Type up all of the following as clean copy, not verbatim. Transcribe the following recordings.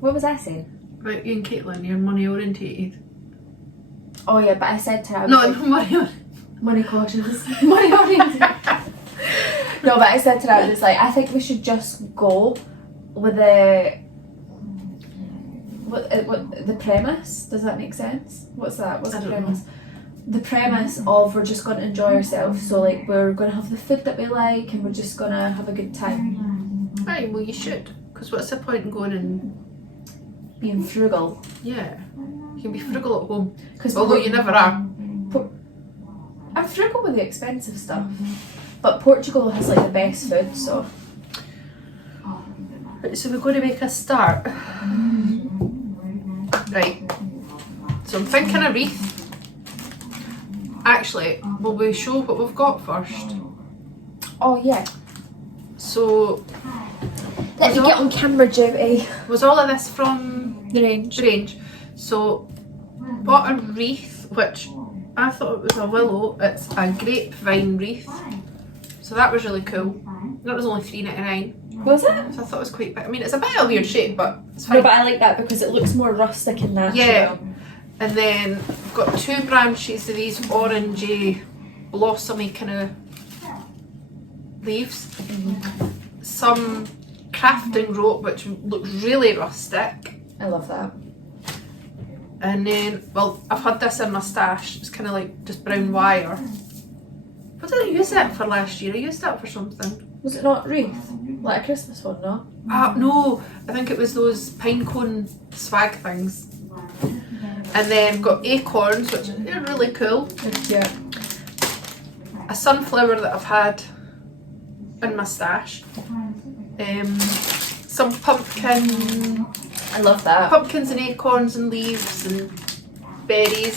What was I saying? About you and Caitlin, you're money orientated. Oh yeah, but I said to her, I was No, like, money money cautious. Money oriented. No, but I said to her, I was like, I think we should just go with the premise. Does that make sense? What's that? What's the premise? The premise of we're just going to enjoy ourselves. So like we're going to have the food that we like and we're just going to have a good time. Aye, well you should. Because what's the point in going and... Being frugal. Yeah. You can be frugal at home. Because Although you never are. I'm frugal with the expensive stuff. But Portugal has like the best food, so... Right, so we're going to make a start. Right. So I'm thinking of Wreath. Actually, will we show what we've got first? Oh yeah. So... Let me get on camera duty. Was all of this from The range. the range? So, bought a wreath, which I thought it was a willow. It's a grapevine wreath. So that was really cool. That was only $3.99. Was it? So I thought it was quite big. I mean, it's a bit of a weird shape, but it's fine. No, but I like that because it looks more rustic and natural. Yeah. And then I've got 2 branches of these orangey, blossomy kind of leaves. Some crafting rope, which looks really rustic. I love that. And then, well, I've had this in my stash. It's kind of like just brown wire. What did I use it for last year? I used that for something. Was it not Wreath? Like a Christmas one, no? No, I think it was those pine cone swag things. And then got acorns, which are really cool. Yeah. A sunflower that I've had in my stash. Some pumpkin. I love that. Pumpkins and acorns and leaves and berries.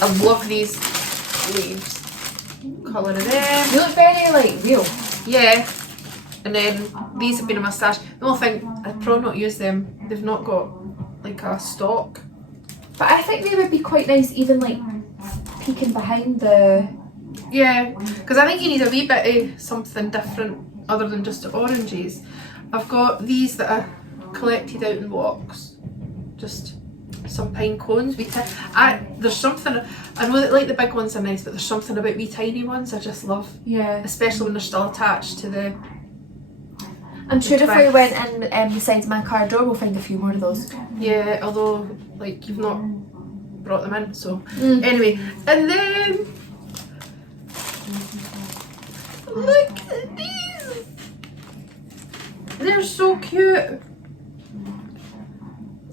I love these leaves. Colour of them. You look very like real. Yeah. And then these have been in my stash. The only thing, I'd probably not use them. They've not got like a stalk. But I think they would be quite nice even like peeking behind the... Yeah, because I think you need a wee bit of something different other than just the oranges. I've got these that are collected out in walks. Just some pine cones. There's something, I know that like the big ones are nice, but there's something about wee tiny ones I just love. Yeah. Especially when they're still attached to the... I'm sure if we twigs. went in beside my car door we'll find a few more of those. Yeah, although like you've not brought them in, so... Anyway, and then... Look at these! They're so cute.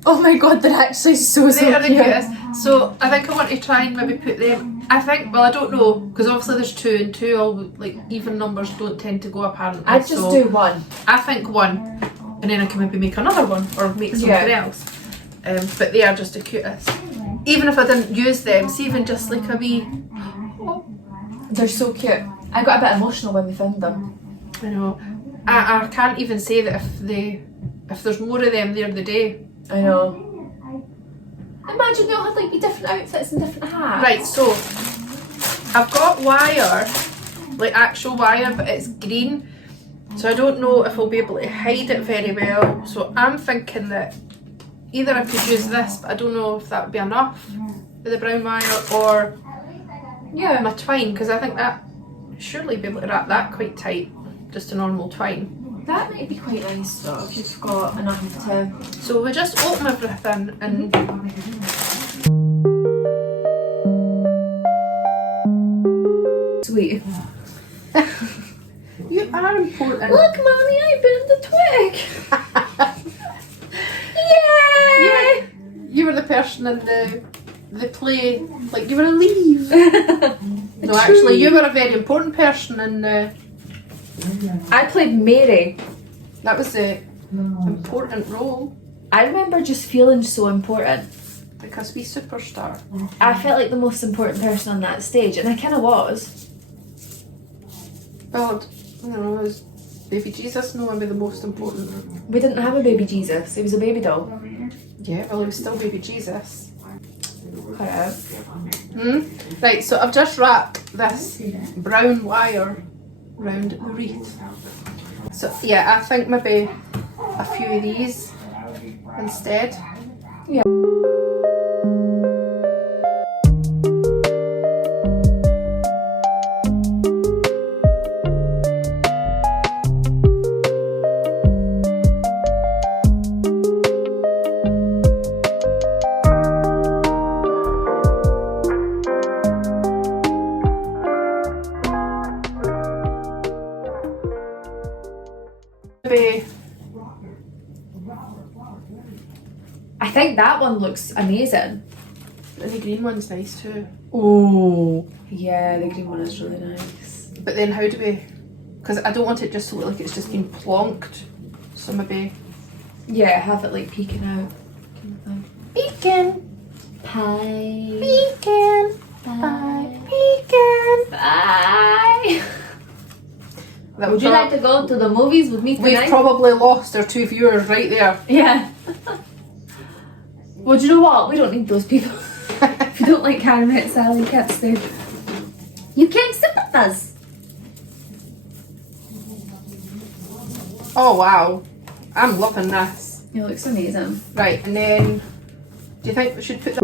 Oh my god, they're actually so They are the cute. cutest. So I think I want to try and maybe put them. I think, well, I don't know, because obviously there's 2 and 2, all like even numbers don't tend to go apparently. I'd just so do one. I think 1, and then I can maybe make another one or make something else. But they are just the cutest. Even if I didn't use them, see, even just like a wee. Oh, They're so cute. I got a bit emotional when we found them. I know. I can't even say that if there's more of them there the day. I know. Imagine they all had like different outfits and different hats. Right, so I've got wire, like actual wire, but it's green. So I don't know if I'll be able to hide it very well. So I'm thinking that either I could use this, but I don't know if that would be enough with the brown wire, or my twine, because I think that surely be able to wrap that quite tight, just a normal twine. That might be quite nice though if you've got enough to... So we just open everything and... Sweet. You are important. Look, Mommy, I bent the twig. Yay! You were the person in the play, like you were a leaf. No, actually, you were a very important person in the... I played Mary. That was the important role. I remember just feeling so important. Because we superstar. I felt like the most important person on that stage, and I kind of was. Well, I don't know, was Baby Jesus no maybe the most important? We didn't have a baby Jesus, he was a baby doll. Yeah, well, he was still Baby Jesus. Cut it out. Right, so I've just wrapped this brown wire round the wreath. So yeah, I think maybe a few of these instead. Yeah. Maybe I think that one looks amazing. and the green one's nice too. Oh, yeah, the green one is really nice. But then how do we? Because I don't want it just to look like it's just been plonked. So maybe Yeah, have it like peeking out. beacon, Pie. beacon, Bye. beacon. Bye. That Would you like to go to the movies with me We've tonight? probably lost our 2 viewers right there. Yeah. Well, do you know what? We don't need those people. If you don't like Caramel Sally, you can't stay. You can't sit with us. Oh wow, I'm loving this. It looks amazing. Right, and then do you think we should put that?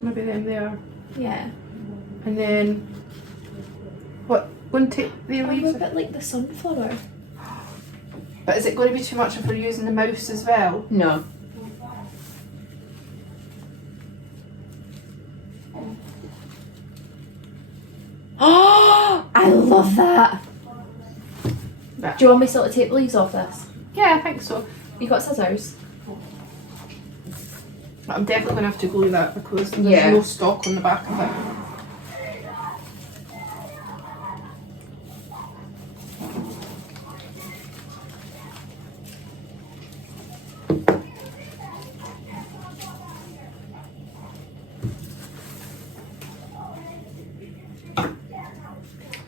Maybe them there. Yeah. And then what? Going to take the Oh, leaves? a bit like the sunflower. But is it going to be too much if we're using the mouse as well? No. Oh, I love that. Right. Do you want me to sort of take the leaves off this? Yeah, I think so. You got scissors? But I'm definitely going to have to glue that because there's Yeah. no stock on the back of it.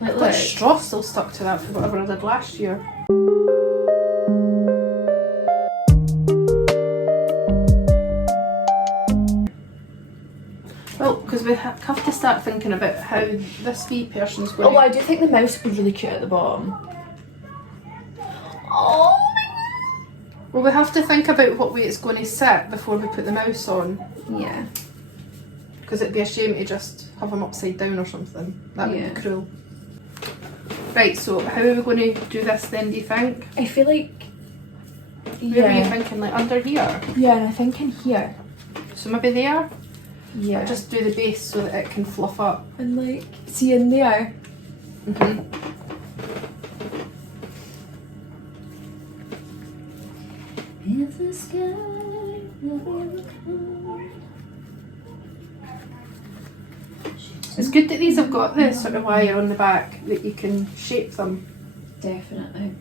Like, I've got look. straw still stuck to that for whatever I did last year. Well, because we have to start thinking about how this wee person's going Oh, I do think the mouse would be really cute at the bottom. Oh Well, we have to think about what way it's going to sit before we put the mouse on. yeah. Because it'd be a shame to just have them upside down or something. That would Yeah. be cruel. Right, so how are we going to do this then, do you think? I feel like Where were you yeah. thinking, like under here? Yeah, and I think in here. So maybe there? Yeah. Just do the base so that it can fluff up. and like see in there. Mm-hmm. If the sky will come. It's good that these have got this sort of wire on the back that you can shape them. Definitely.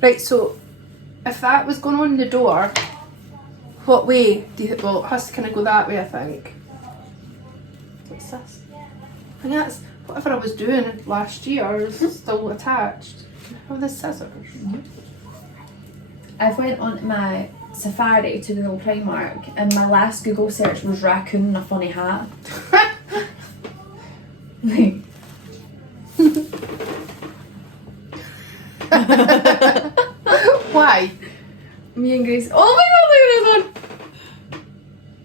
Right, so if that was going on the door, what way do you think? Well, it has to kind of go that way, I think. What's this? I think that's whatever I was doing last year is still attached. Oh, the scissors. I've went on my Safari to Google Primark and my last Google search was raccoon in a funny hat. Like, Why? me and Grace. Oh my god,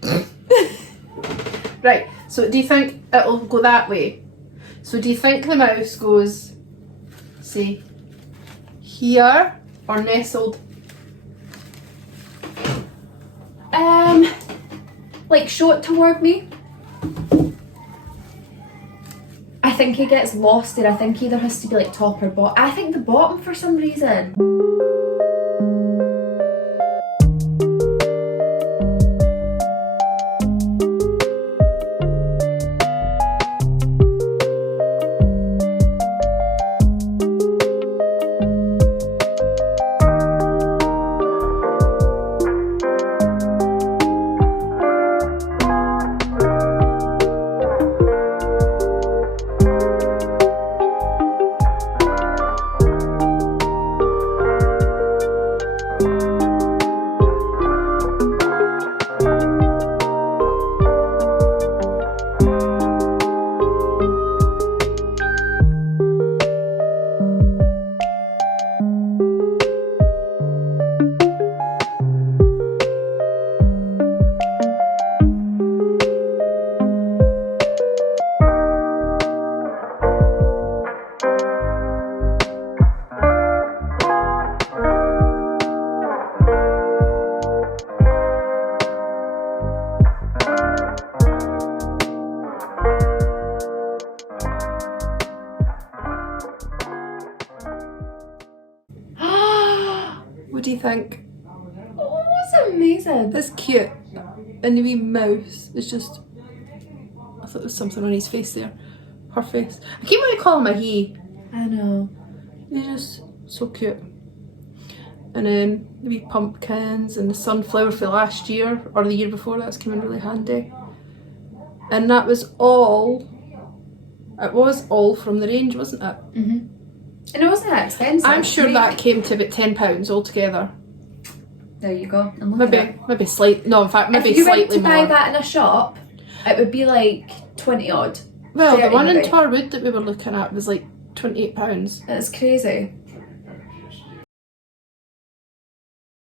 look at this one! Right, so do you think it'll go that way? So do you think the mouse goes, say, here or nestled? Like show it toward me. I think he gets lost there. I think he either has to be like top or bottom. I think the bottom for some reason. pink. Oh, that's amazing. That's cute. And the wee mouse is just... I thought there was something on his face there. Her face. I keep wanting to call him a he. I know. He's just so cute. And then the wee pumpkins and the sunflower for last year or the year before, that's come in really handy. And that was all, it was all from the range, wasn't it? And it wasn't that expensive. I'm sure that came to about £10 altogether. There you go. And look at it. Maybe slight. No, in fact, maybe if you slightly went to more. buy that in a shop, it would be like 20 odd. Well, the 30 one in maybe. Torwood that we were looking at was like £28. It's crazy.